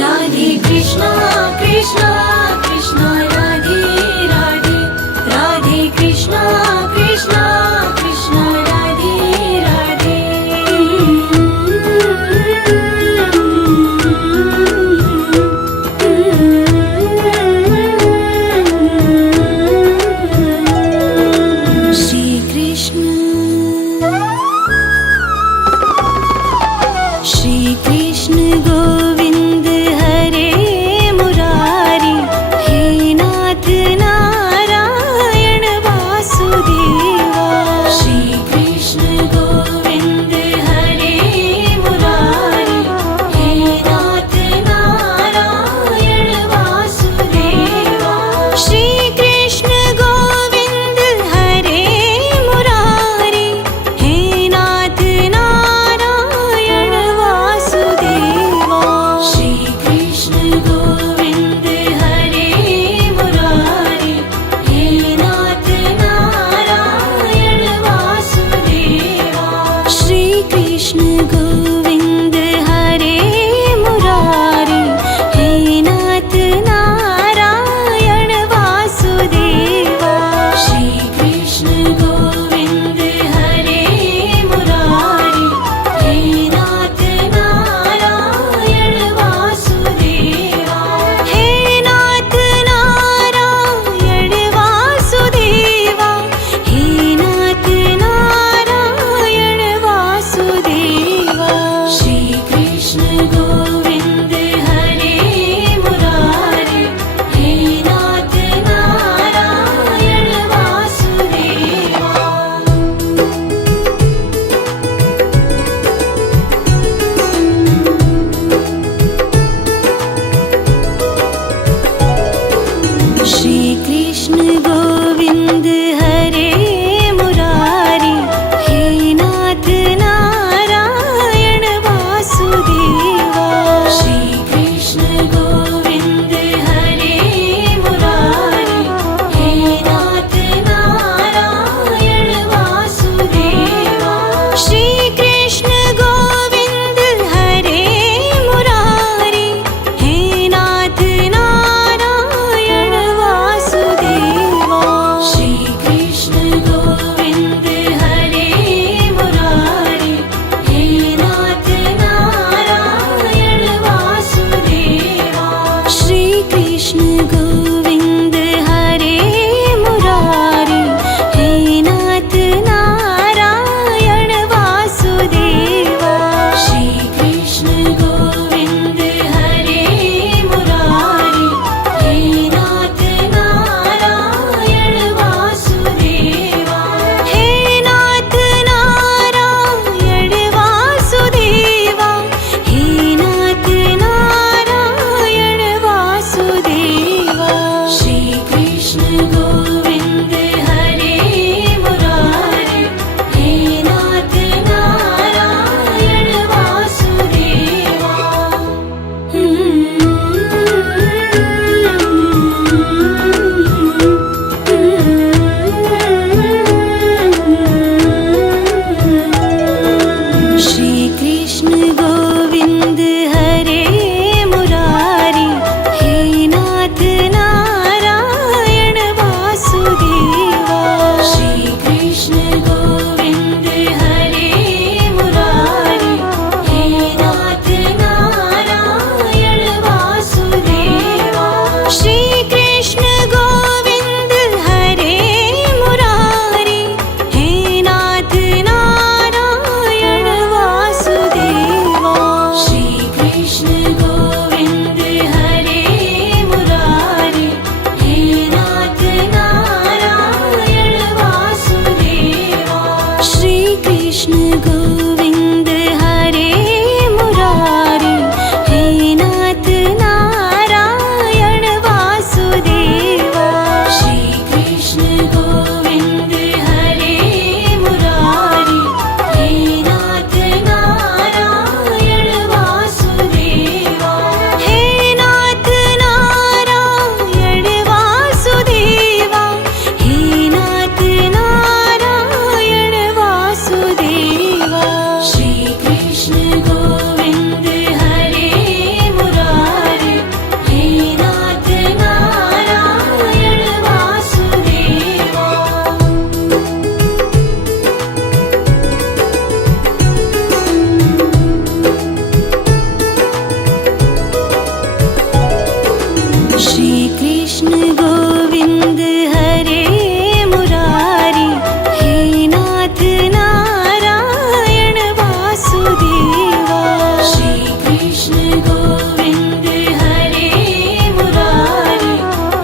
Radhe Krishna Krishna Krishna Radhe Radhe Radhe Krishna Krishna Krishna Radhe Radhe Shri Krishna Govind हरे Govind हरे Murari,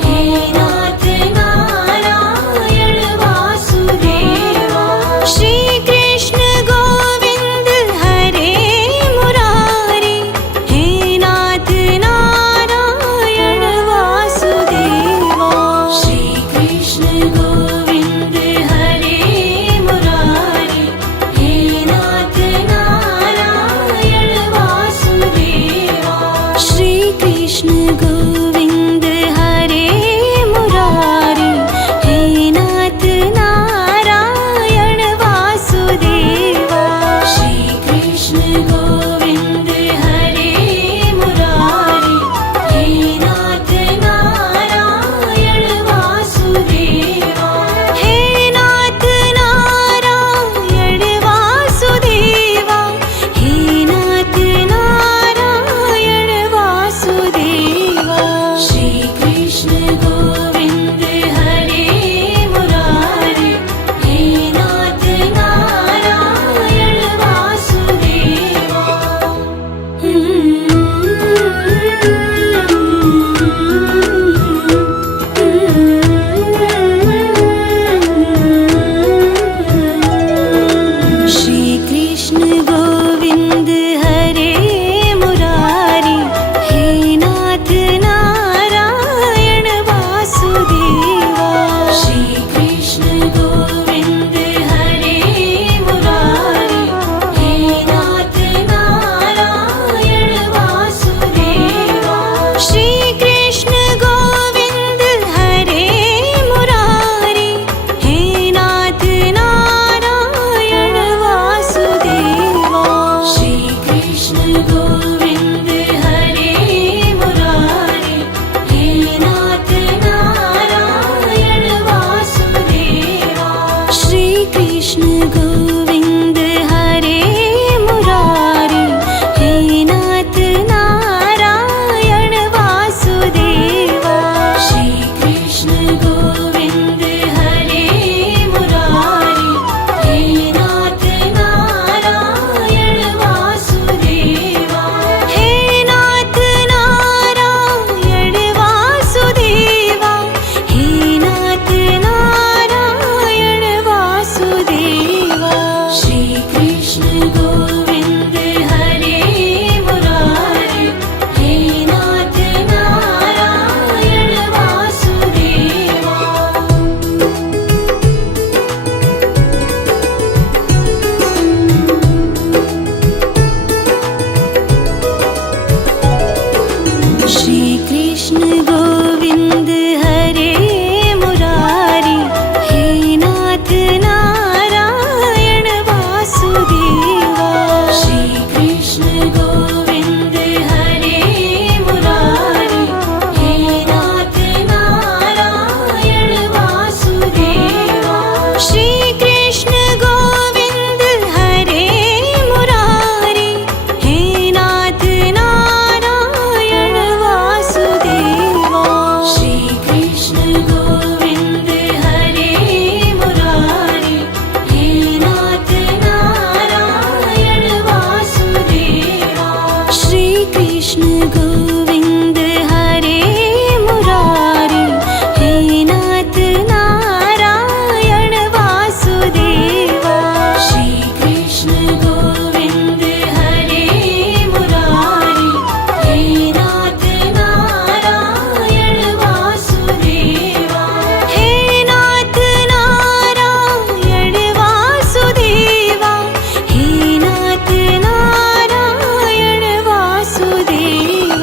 हे नाथ Narayan Vasudeva. Shri Krishna Govind हरे Murari, हे नाथ Narayan Vasudeva. Shri Krishna Govind हरे Murari, हे नाथ Narayan Vasudeva. Shri Krishna Govind हरे Murari, हे नाथ Narayan Vasudeva. Shri Krishna Govind हरे Murari, हे नाथ Narayan Vasudeva. हे नाथ Narayan Vasudeva, हे नाथ Narayan Vasudeva. Shri Krishna Govind हरे Murari, हे नाथ Narayan Vasudeva. Shri Krishna Govind हरे Murari, हे नाथ Narayan Vasudeva. Shri Krishna Govind हरे Murari, हे नाथ Narayan Vasudeva. Shri Krishna Govind हरे Murari, हे नाथ Narayan Vasudeva. Shri Krishna Govind हरे Murari, हे नाथ Narayan Vasudeva. Shri Krishna Govind हरे Murari, हे नाथ Narayan Vasudeva. Shri Krishna Govind हरे Murari, हे नाथ Narayan Vasudeva. हे नाथ Narayan Vasudeva, हे नाथ Narayan Vasudeva. Shri Krishna Govind हरे Murari, हे नाथ Narayan Vasudeva. Shri Krishna Govind हरे Murari, हे नाथ Narayan Vasudeva. Shri Krishna Govind हरे Murari, हे नाथ Narayan Vasudeva. Shri Krishna Govind हरे Murari, हे नाथ Narayan Vasudeva. Shri Krishna Govind हरे Murari, हे नाथ Narayan Vasudeva. Shri Krishna Govind हरे Murari, हे नाथ Narayan Vasudeva. Shri Krishna Govind हरे Murari, हे नाथ Narayan Vasudeva. हे नाथ Narayan Vasudeva, हे नाथ Narayan Vasudeva.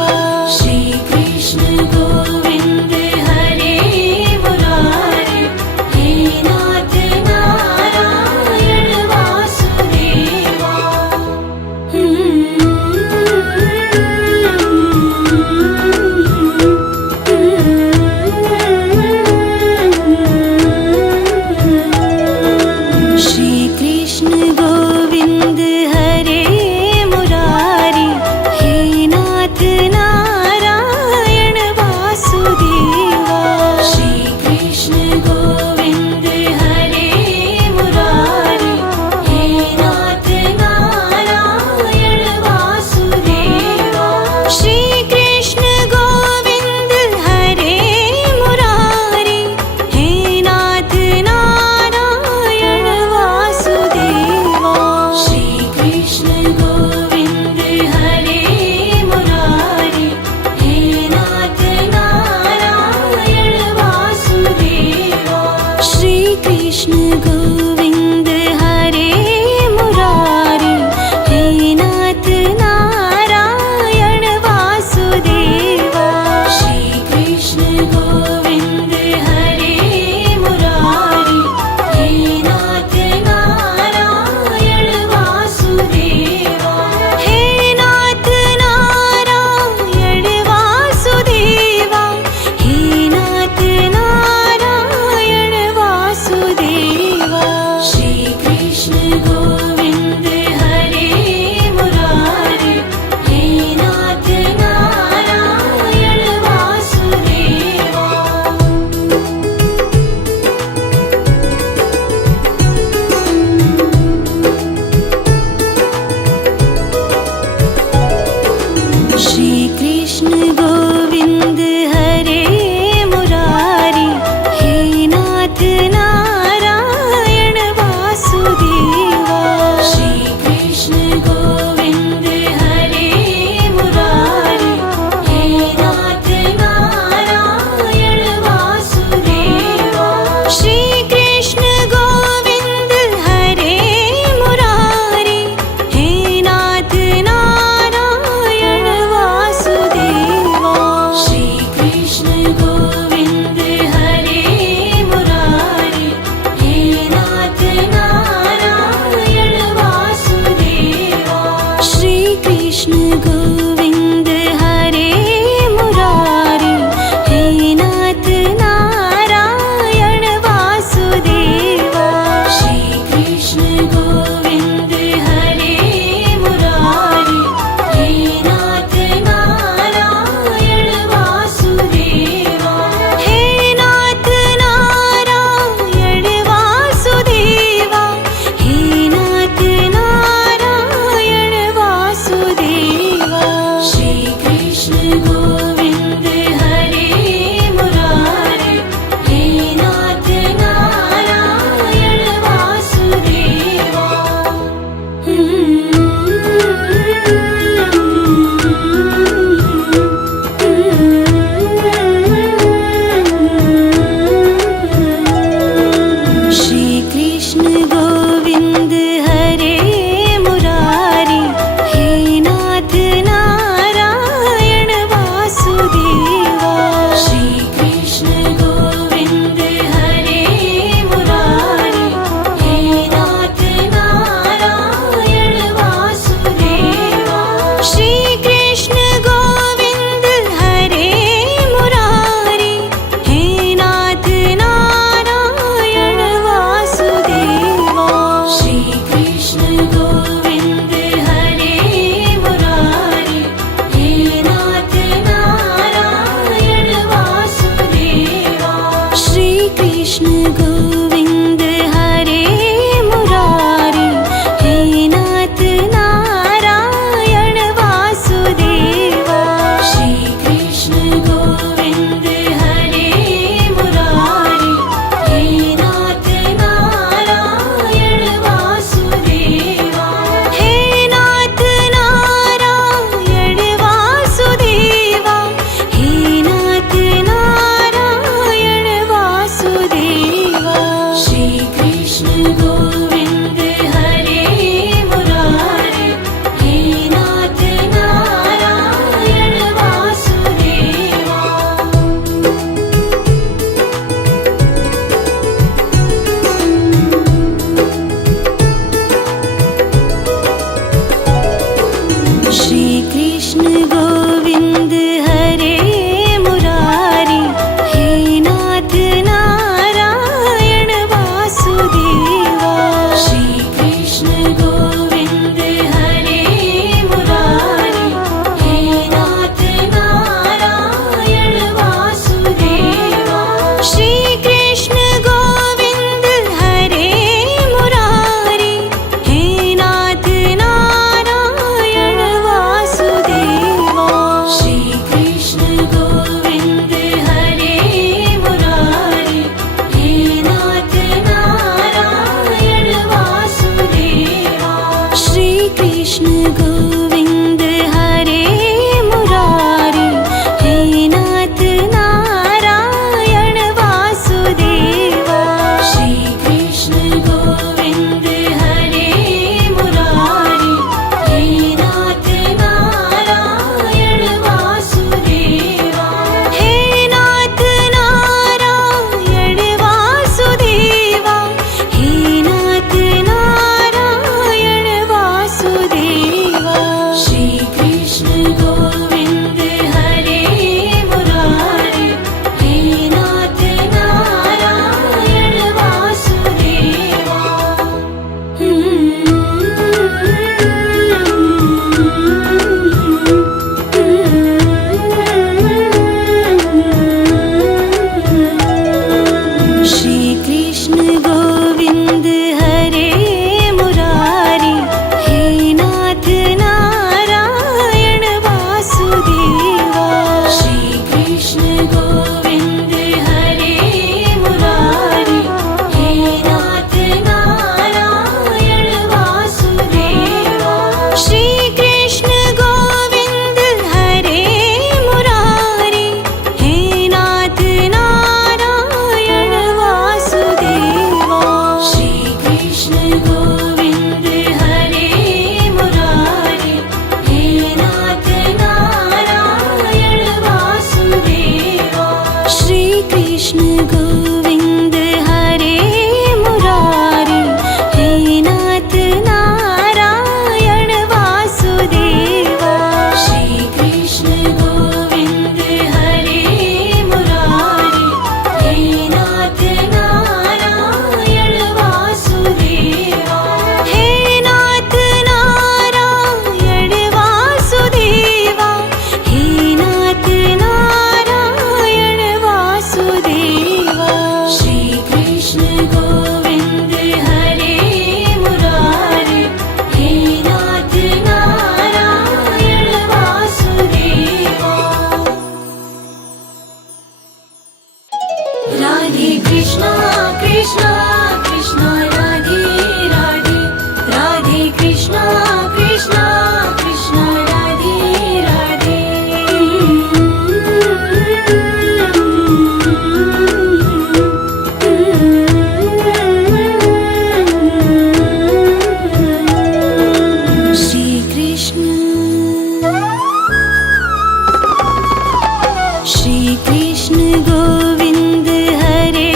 Shri Krishna Govind हरे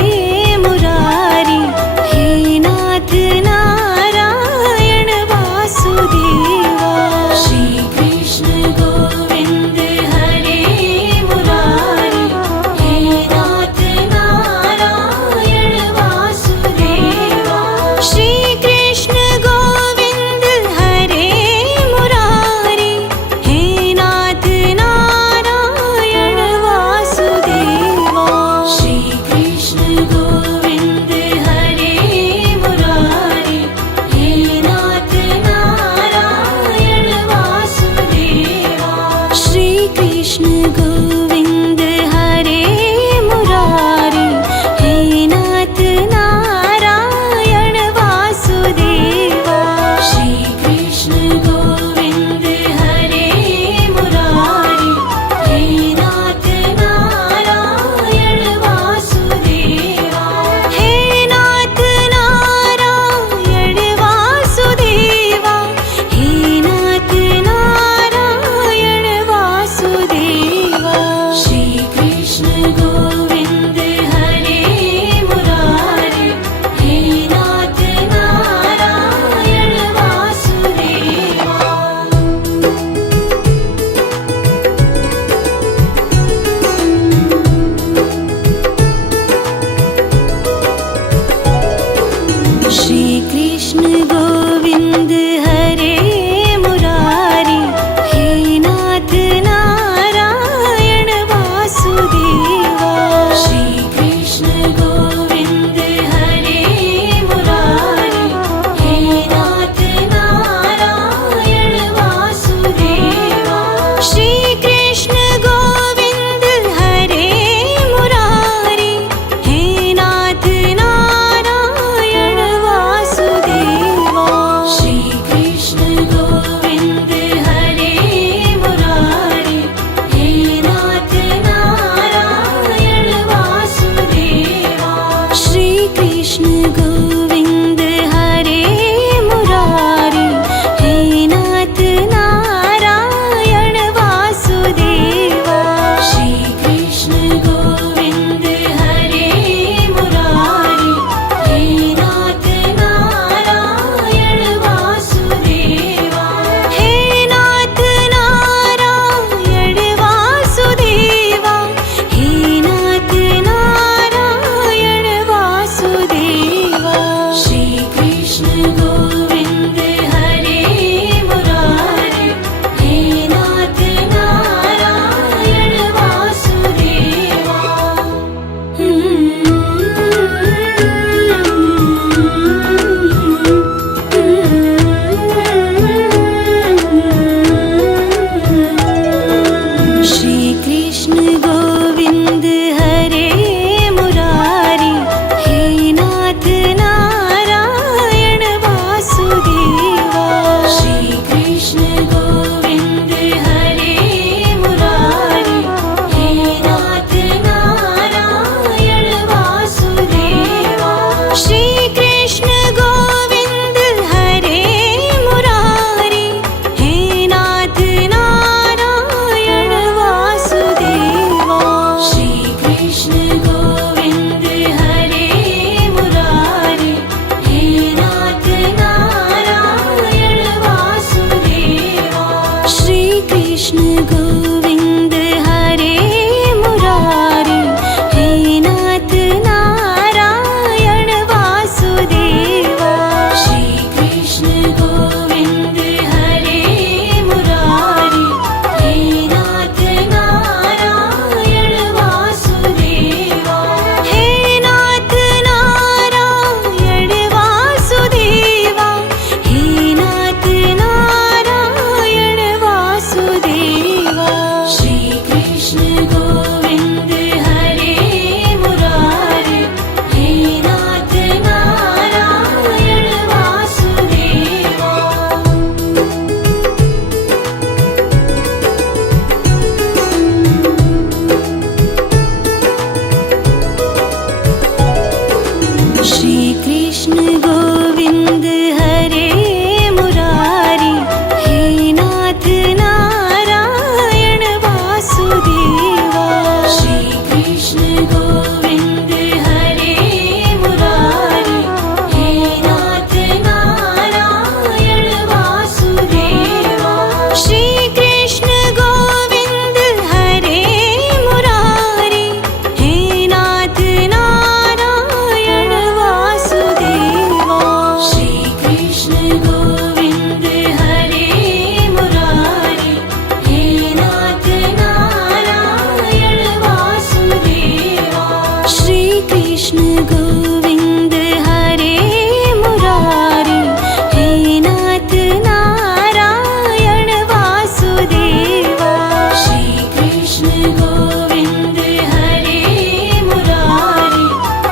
Murari, हे नाथ Narayan Vasudeva. Shri Krishna Govind हरे Murari, हे नाथ Narayan Vasudeva. Shri Krishna Govind हरे Murari, हे नाथ Narayan Vasudeva. Shri Krishna Govind हरे Murari, हे नाथ Narayan Vasudeva. Shri Krishna Govind हरे Murari, हे नाथ Narayan Vasudeva. Shri Krishna Govind हरे Murari, हे नाथ Narayan Vasudeva. हे नाथ Narayan Vasudeva, हे नाथ Narayan Vasudeva. Shri Krishna Govind हरे Murari, हे नाथ Narayan Vasudeva. Shri Krishna Govind हरे Murari, हे नाथ Narayan Vasudeva. Shri Krishna Govind हरे Murari, हे नाथ Narayan Vasudeva. Shri Krishna Govind हरे Murari, हे नाथ Narayan Vasudeva. Shri Krishna Govind हरे Murari, हे नाथ Narayan Vasudeva. Shri Krishna Govind हरे Murari, हे नाथ Narayan Vasudeva. Shri Krishna Govind हरे Murari, हे नाथ Narayan Vasudeva. हे नाथ Narayan Vasudeva, हे नाथ Narayan Vasudeva. Shri Krishna Govind हरे Murari, हे नाथ Narayan Vasudeva. Shri Krishna Govind हरे Murari, हे नाथ Narayan Vasudeva. Shri Krishna Govind हरे Murari, हे नाथ Narayan Vasudeva. Shri Krishna Govind हरे Murari, हे नाथ Narayan Vasudeva. Shri Krishna Govind हरे Murari, हे नाथ Narayan Vasudeva. Shri Krishna Govind हरे Murari, हे नाथ Narayan Vasudeva. Shri Krishna Govind हरे Murari, हे नाथ Narayan Vasudeva. हे नाथ Narayan Vasudeva, हे नाथ Narayan Vasudeva. Shri Krishna Govind हरे Murari, हे नाथ Narayan Vasudeva. Shri Krishna Govind हरे Murari, हे नाथ Narayan Vasudeva. Krishna Govind हरे Murari, हे नाथ Narayan Vasudeva. Shri Krishna Govind हरे Murari,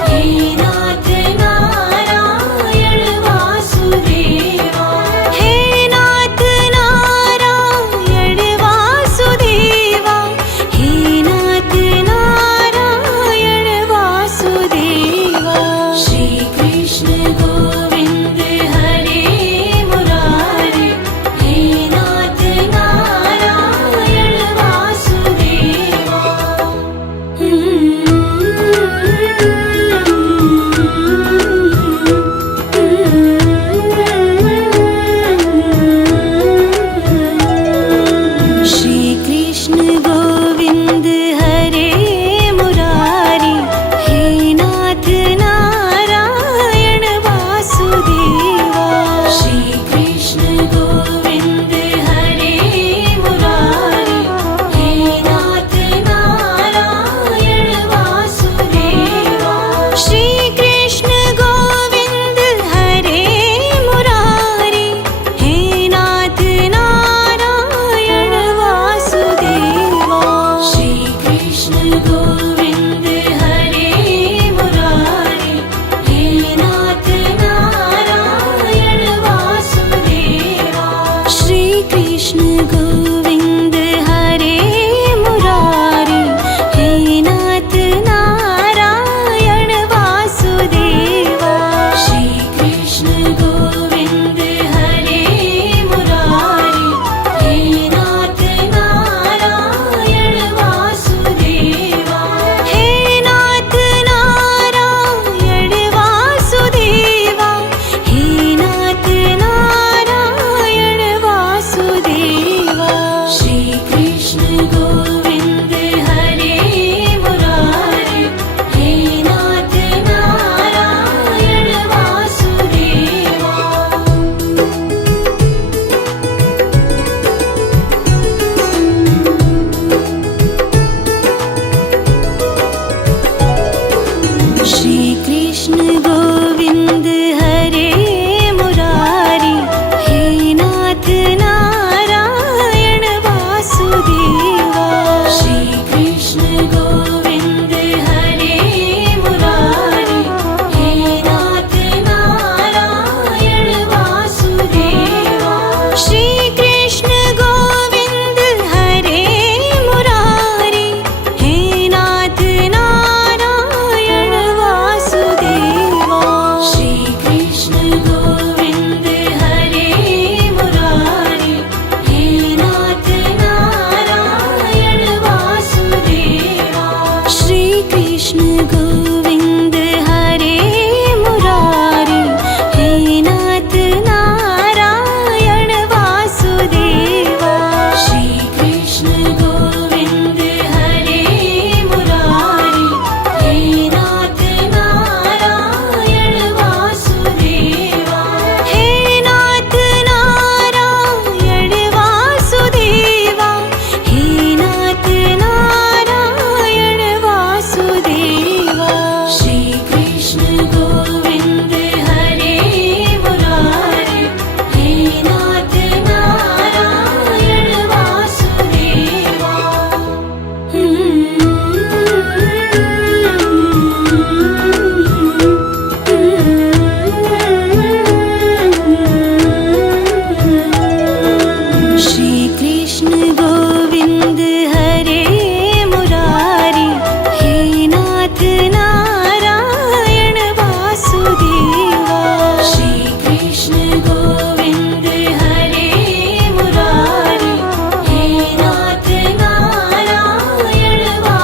हे नाथ Narayan Vasudeva. हे नाथ Narayan Vasudeva, हे नाथ Narayan Vasudeva. Shri Krishna Govind हरे Murari, हे नाथ Narayan Vasudeva. Shri Krishna Govind हरे Murari, हे नाथ Narayan Vasudeva. Shri Krishna Govind हरे Murari, हे नाथ Narayan Vasudeva. Shri Krishna Govind हरे Murari, हे नाथ Narayan Vasudeva. Shri Krishna Govind हरे Murari, हे नाथ Narayan Vasudeva. Shri Krishna Govind हरे Murari, हे नाथ Narayan Vasudeva. Shri Krishna Govind हरे Murari, हे नाथ Narayan Vasudeva. हे नाथ Narayan Vasudeva, हे नाथ Narayan Vasudeva. Shri Krishna Govind हरे Murari, हे नाथ Narayan Vasudeva. Shri Krishna Govind हरे Murari, हे नाथ Narayan Vasudeva. Shri Krishna Govind हरे Murari, हे नाथ Narayan Vasudeva. Shri Krishna Govind हरे Murari, हे नाथ Narayan Vasudeva. Shri Krishna Govind हरे Murari, हे नाथ Narayan Vasudeva. Shri Krishna Govind हरे Murari, हे नाथ Narayan Vasudeva. Shri Krishna Govind हरे Murari, हे नाथ Narayan Vasudeva. हे नाथ Narayan Vasudeva, हे नाथ Narayan Vasudeva. Shri Krishna Govind हरे Murari, हे नाथ Narayan Vasudeva. Shri Krishna Govind हरे Murari, हे नाथ Narayan Vasudeva. Shri Krishna Govind हरे Murari, हे नाथ Narayan Vasudeva.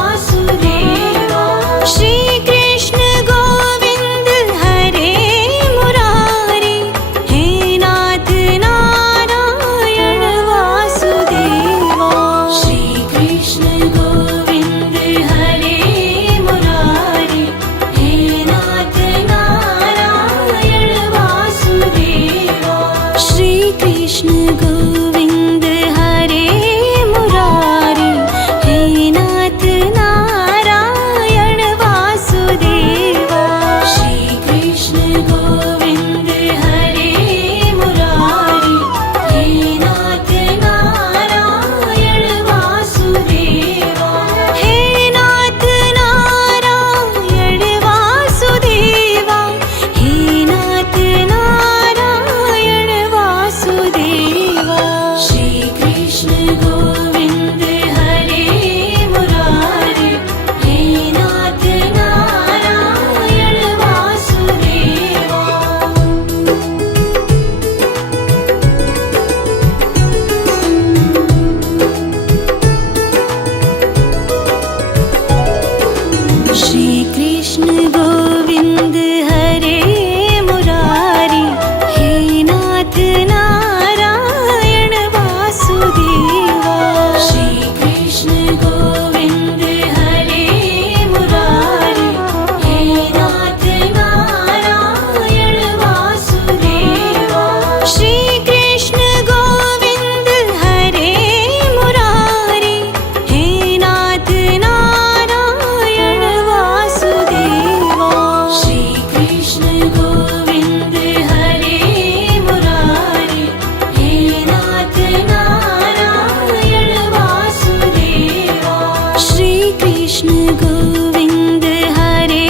Krishna Govind हरे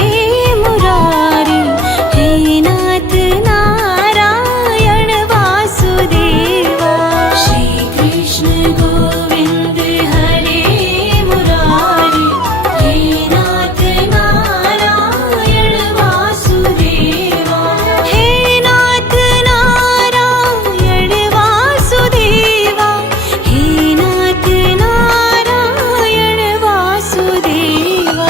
Murari, हे नाथ Narayan Vasudeva. Shri Krishna Govind हरे Murari, हे नाथ Narayan Vasudeva. हे नाथ Narayan Vasudeva, हे नाथ Narayan Vasudeva.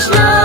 Krishna